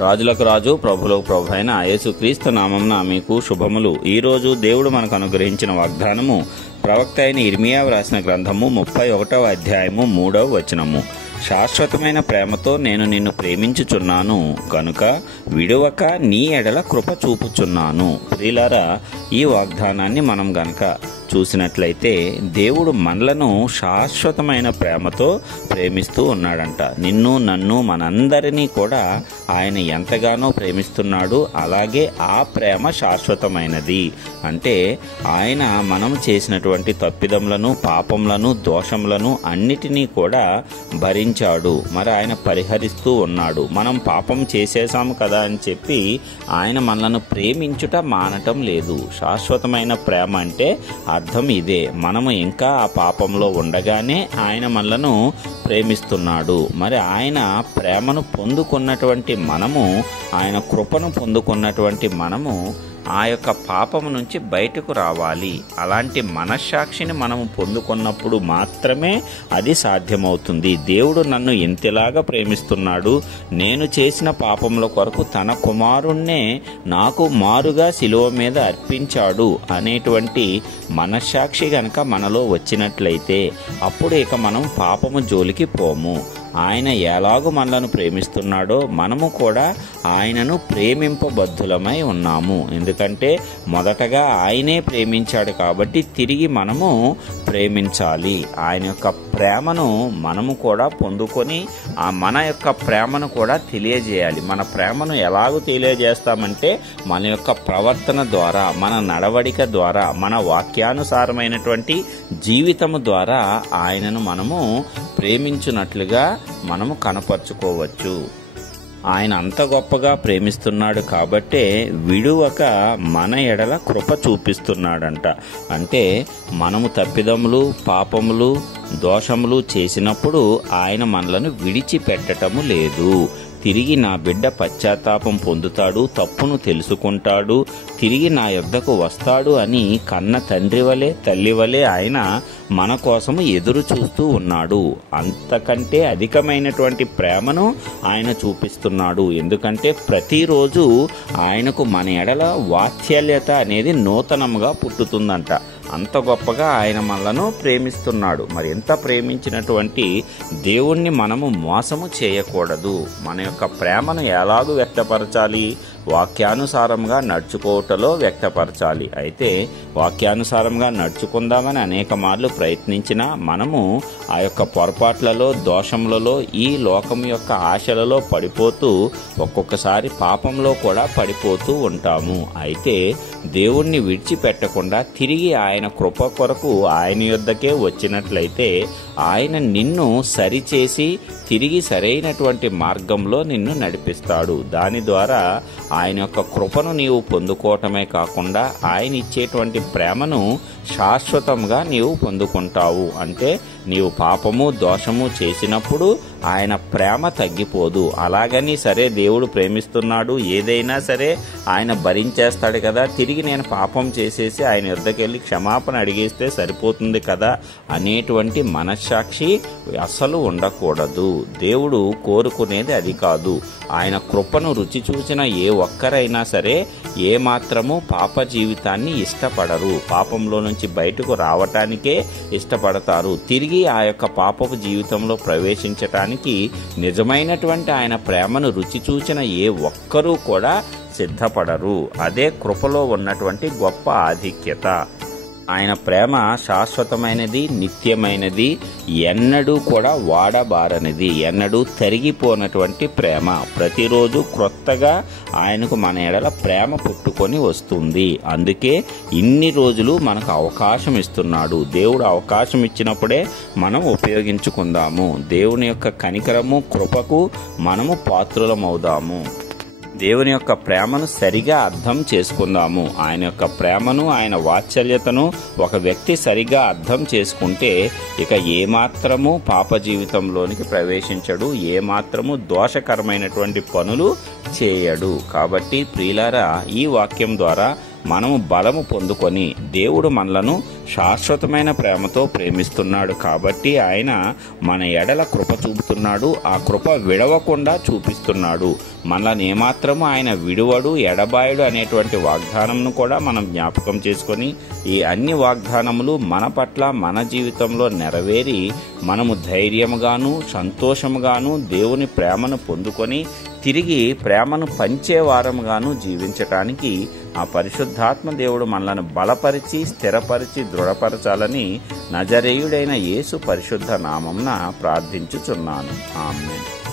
రాజులకు రాజు ప్రభులకు ప్రభు అయిన యేసుక్రీస్తు నామమున మీకు శుభములు. ఈ రోజు దేవుడు మనకు అనుగ్రహించిన వాగ్దానము ప్రవక్త అయిన ఇర్మియా వ్రాసిన గ్రంథము 31వ అధ్యాయము 3వ వచనము. శాశ్వతమైన ప్రేమతో నేను నిన్ను ప్రేమించుచున్నాను గనుక విడువక నీ ఎడల కృప చూపుచున్నాను. ప్రియులారా, ఈ వాగ్దానాన్ని మనం గనక చూసినట్లయితే దేవుడు మనలను శాశ్వతమైన ప్రేమతో ప్రేమిస్తూ ఉన్నాడంట. నిన్ను నన్ను మనందరినీ కూడా ఆయన ఎంతగానో ప్రేమిస్తున్నాడు. అలాగే ఆ ప్రేమ శాశ్వతమైనది. అంటే ఆయన మనం చేసినటువంటి తప్పిదములను, పాపములను, దోషములను అన్నిటినీ కూడా భరించాడు. మరి ఆయన పరిహరిస్తూ ఉన్నాడు. మనం పాపం చేసేసాము కదా అని చెప్పి ఆయన మనలను ప్రేమించుట మానటం లేదు. శాశ్వతమైన ప్రేమ అంటే అర్థం ఇదే. మనము ఇంకా ఆ పాపంలో ఉండగానే ఆయన మనలను ప్రేమిస్తున్నాడు. మరి ఆయన ప్రేమను పొందుకున్నటువంటి మనము, ఆయన కృపను పొందుకున్నటువంటి మనము ఆ యొక్క పాపము నుంచి బయటకు రావాలి. అలాంటి మనస్సాక్షిని మనము పొందుకున్నప్పుడు మాత్రమే అది సాధ్యమవుతుంది. దేవుడు నన్ను ఎంతలాగా ప్రేమిస్తున్నాడు, నేను చేసిన పాపముల కొరకు తన కుమారుణ్ణే నాకు మారుగా శిలువ మీద అర్పించాడు అనేటువంటి మనస్సాక్షి గనక మనలో వచ్చినట్లయితే అప్పుడు ఇక మనం పాపము జోలికి పోము. ఆయన ఎలాగూ మనలను ప్రేమిస్తున్నాడో మనము కూడా ఆయనను ప్రేమింపబద్ధులమై ఉన్నాము. ఎందుకంటే మొదటగా ఆయనే ప్రేమించాడు కాబట్టి తిరిగి మనము ప్రేమించాలి. ఆయన యొక్క ప్రేమను మనము కూడా పొందుకొని మన యొక్క ప్రేమను కూడా తెలియజేయాలి. మన ప్రేమను ఎలాగూ తెలియజేస్తామంటే మన యొక్క ప్రవర్తన ద్వారా, మన నడవడిక ద్వారా, మన వాక్యానుసారమైనటువంటి జీవితము ద్వారా ఆయనను మనము ప్రేమించున్నట్లుగా మనము కనపరుచుకోవచ్చు. ఆయన అంత గొప్పగా ప్రేమిస్తున్నాడు కాబట్టే విడువక మన ఎడల కృప చూపిస్తున్నాడంట. అంటే మనము తప్పిదములు, పాపములు, దోషములు చేసినప్పుడు ఆయన మనలను విడిచిపెట్టటము లేదు. తిరిగి నా బిడ్డ పశ్చాత్తాపం పొందుతాడు, తప్పును తెలుసుకుంటాడు, తిరిగి నా యొద్దకు వస్తాడు అని కన్న తండ్రి వలె, తల్లి వలె ఆయన మన కోసము ఎదురు చూస్తూ ఉన్నాడు. అంతకంటే అధికమైనటువంటి ప్రేమను ఆయన చూపిస్తున్నాడు. ఎందుకంటే ప్రతిరోజు ఆయనకు మన ఎడల వాత్సల్యత అనేది నూతనముగా పుట్టుతుందంట. అంత గొప్పగా ఆయన మనలను ప్రేమిస్తున్నాడు. మరి ఎంత ప్రేమించినటువంటి దేవుణ్ణి మనము మోసము చేయకూడదు. మన యొక్క ప్రేమను ఎలాగూ వ్యక్తపరచాలి? వాక్యానుసారంగా నడుచుకోవటంలో వ్యక్తపరచాలి. అయితే వాక్యానుసారంగా నడుచుకుందామని అనేక మార్లు ప్రయత్నించినా మనము ఆ యొక్క పొరపాట్లలో, దోషములలో, ఈ లోకం యొక్క ఆశలలో పడిపోతూ ఒక్కొక్కసారి పాపంలో కూడా పడిపోతూ ఉంటాము. అయితే దేవుణ్ణి విడిచిపెట్టకుండా తిరిగి ఆయన కృప కొరకు ఆయన యొద్దకే వచ్చినట్లయితే ఆయన నిన్ను సరిచేసి తిరిగి సరైనటువంటి మార్గంలో నిన్ను నడిపిస్తాడు. దాని ద్వారా ఆయన యొక్క కృపను నీవు పొందుకోవటమే కాకుండా ఆయన ఇచ్చేటువంటి ప్రేమను శాశ్వతంగా నీవు పొందుకుంటావు. అంటే నీవు పాపము, దోషము చేసినప్పుడు ఆయన ప్రేమ తగ్గిపోదు. అలాగని సరే దేవుడు ప్రేమిస్తున్నాడు, ఏదైనా సరే ఆయన భరించేస్తాడు కదా, తిరిగి నేను పాపం చేసేసి ఆయన యొద్దకెళ్ళి క్షమాపణ అడిగేస్తే సరిపోతుంది కదా అనేటువంటి మనస్సాక్షి అస్సలు ఉండకూడదు. దేవుడు కోరుకునేది అది కాదు. ఆయన కృపను రుచి చూసిన ఏ ఒక్కరైనా సరే ఏ మాత్రము పాప జీవితాన్ని ఇష్టపడరు. పాపంలో నుంచి బయటకు రావటానికే ఇష్టపడతారు. తిరిగి ఆ యొక్క పాపపు జీవితంలో ప్రవేశించటానికి నిజమైనటువంటి ఆయన ప్రేమను రుచి చూచిన ఏ ఒక్కరూ కూడా సిద్ధపడరు. అదే కృపలో ఉన్నటువంటి గొప్ప ఆధిక్యత. ఆయన ప్రేమ శాశ్వతమైనది, నిత్యమైనది, ఎన్నడూ కూడా వాడబారనిది, ఎన్నడూ తరిగిపోనటువంటి ప్రేమ. ప్రతిరోజు క్రొత్తగా ఆయనకు మన ఎడల ప్రేమ పుట్టుకొని వస్తుంది. అందుకే ఇన్ని రోజులు మనకు అవకాశం ఇస్తున్నాడు. దేవుడు అవకాశం ఇచ్చినప్పుడే మనం ఉపయోగించుకుందాము. దేవుని యొక్క కనికరము, కృపకు మనము పాత్రులమవుదాము. దేవుని యొక్క ప్రేమను సరిగా అర్థం చేసుకుందాము. ఆయన యొక్క ప్రేమను, ఆయన వాత్సల్యతను ఒక వ్యక్తి సరిగా అర్థం చేసుకుంటే ఇక ఏమాత్రము పాప జీవితంలోనికి ప్రవేశించడు, ఏమాత్రము దోషకరమైనటువంటి పనులు చేయడు. కాబట్టి ప్రియులారా, ఈ వాక్యం ద్వారా మనము బలము పొందుకొని దేవుడు మనలను శాశ్వతమైన ప్రేమతో ప్రేమిస్తున్నాడు కాబట్టి ఆయన మన ఎడల కృప చూపుతున్నాడు. ఆ కృప విడవకుండా చూపిస్తున్నాడు. మనల్ని ఏమాత్రము ఆయన విడువడు, ఎడబాయుడు అనేటువంటి వాగ్దానంను కూడా మనం జ్ఞాపకం చేసుకొని ఈ అన్ని వాగ్దానములు మన పట్ల మన జీవితంలో నెరవేరి మనము ధైర్యముగాను సంతోషముగాను దేవుని ప్రేమను పొందుకొని తిరిగి ప్రేమను పంచే వారముగాను జీవించటానికి ఆ పరిశుద్ధాత్మ దేవుడు మనలను బలపరిచి స్థిరపరిచి దృఢపరచాలని నజరేయుడైన యేసు పరిశుద్ధ నామమున ప్రార్థించుచున్నాను. ఆమేన్.